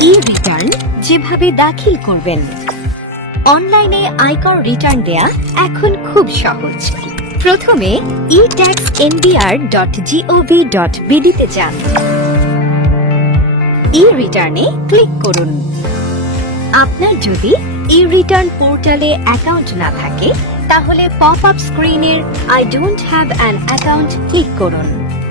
ই-রিটার্ন যেভাবে দাখিল করবেন। অনলাইনে আয়কর রিটার্ন দেয়া এখন খুব সহজ। প্রথমে e-tax.nbr.gov.bd তে যান। ই-রিটার্নে ক্লিক করুন। আপনার যদি ই-রিটার্ন পোর্টালে অ্যাকাউন্ট না থাকে তাহলে পপ আপ স্ক্রিনের I don't have an account click করুন।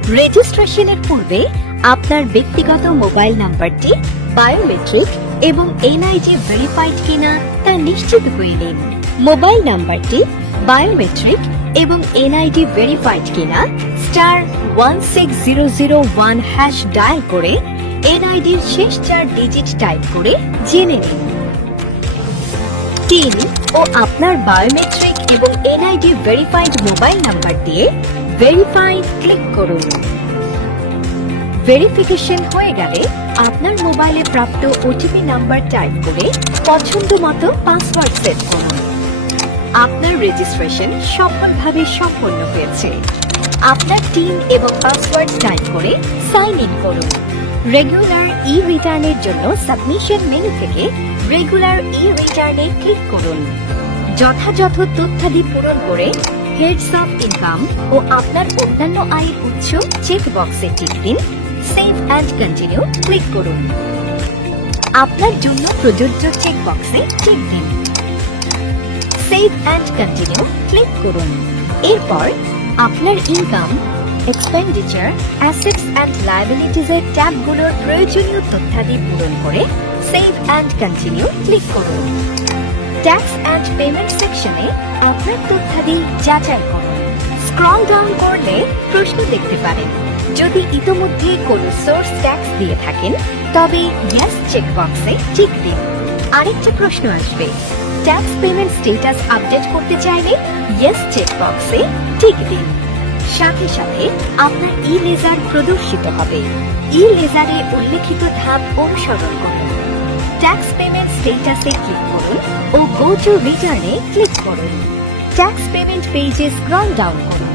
রেজিস্ট্রেশনের পূর্বে আপনার ব্যক্তিগত মোবাইল নাম্বারটি বায়োমেট্রিক এবং এনআইডি ভেরিফাইড কিনা তা নিশ্চিত করে নিন। মোবাইল নাম্বারটি বায়োমেট্রিক এবং এনআইডি ভেরিফাইড কিনা *16001# ডায়াল করে এনআইডির শেষ 4 ডিজিট টাইপ করে জেনে নিন। 3 ও আপনার বায়োমেট্রিক এবং এনআইডি ভেরিফাইড মোবাইল নাম্বার দিয়ে ভেরিফাই ক্লিক করুন। ভেরিফিকেশন হয়ে গেলে আপনার মোবাইলে প্রাপ্ত ওটিপি নাম্বার টাইপ করে পছন্দ মতো পাসওয়ার্ড সেট করুন। আপনার রেজিস্ট্রেশন সফলভাবে সম্পন্ন হয়েছে। আপনার টিম এবং পাসওয়ার্ড টাইপ করে সাইন ইন করুন। রেগুলার ই-রিটার্নের জন্য সাবমিশন মেনু থেকে রেগুলার ই-রিটার্নে ক্লিক করুন। যথাযথ তথ্যাদি পূরণ করে হেডস অফ ইনকাম ও আপনার অন্যান্য আয়ের উৎস চেক বক্সে টিক দিন। সেভ অ্যান্ড কন্টিনিউ ক্লিক করুন। আপনার জন্য প্রযোজ্য চেক বক্সে টিক দিন। সেভ অ্যান্ড কন্টিনিউ ক্লিক করুন। এরপর আপনার ইনকাম, এক্সপেন্ডিচার, অ্যাসেটস অ্যান্ড লায়াবিলিটিজ এর ট্যাবগুলোর প্রয়োজনীয় তথ্যাদি পূরণ করে সেভ অ্যান্ড কন্টিনিউ ক্লিক করুন। ট্যাক্স অ্যান্ড পেমেন্ট সেকশনে আপনার তথ্যাদি যাচাই করুন। স্ক্রল ডাউন করলে প্রশ্ন দেখতে পারেন। যদি ইতোমধ্যে কোনো সোর্স ট্যাক্স দিয়ে থাকেন তবে ইয়েস চেকবক্সে টিক দিন। আরেকটা প্রশ্ন আসবে, ট্যাক্স পেমেন্ট স্ট্যাটাস আপডেট করতে চাইলে ইয়েস চেকবক্সে টিক দিন। সাথে সাথে আপনার ই-লেজার প্রদর্শিত হবে। ই-লেজারে উল্লেখিত ধাপ অনুসরণ করুন। ট্যাক্স পেমেন্ট স্ট্যাটাসে ক্লিক করুন ও গো টু রিটার্নে ক্লিক করুন। ট্যাক্স পেমেন্ট পেজে স্ক্রল ডাউন করুন।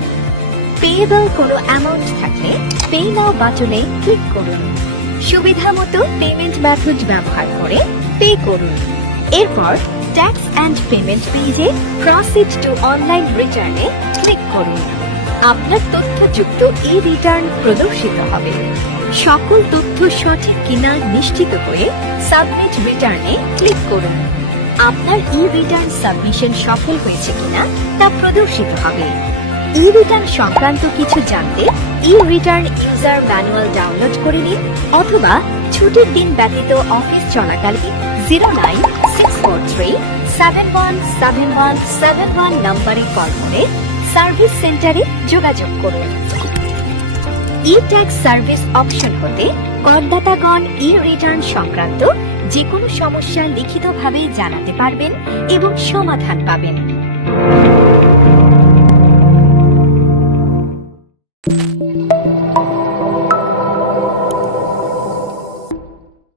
পেয়েবল কোনো অ্যামাউন্ট থাকলে পে নাও বাটনে ক্লিক করুন। সুবিধামতো পেমেন্ট মেথড ব্যবহার করে পে করুন। এরপর ট্যাক্স অ্যান্ড পেমেন্ট পেজে প্রসিড টু অনলাইন রিটার্নে ক্লিক করুন। আপনার তথ্যযুক্ত ই-রিটার্ন প্রদর্শিত হবে। সকল তথ্য সঠিক কিনা নিশ্চিত করে সাবমিট রিটার্নে ক্লিক করুন। আপনার ই-রিটার্ন সাবমিশন সফল হয়েছে কিনা তা প্রদর্শিত হবে। ই-রিটার্ন সংক্রান্ত কিছু জানতে ই-রিটার্ন ইউজার ম্যানুয়াল ডাউনলোড করে নিন অথবা ছুটির দিন ব্যতীত অফিস চলাকালীন 09643717171 নম্বরে কল করে সার্ভিস সেন্টারে যোগাযোগ করুন। ই-ট্যাক্স সার্ভিস অপশন হতে করদাতাগণ ই-রিটার্ন সংক্রান্ত যে কোনো সমস্যা লিখিতভাবে জানাতে পারবেন এবং সমাধান পাবেন।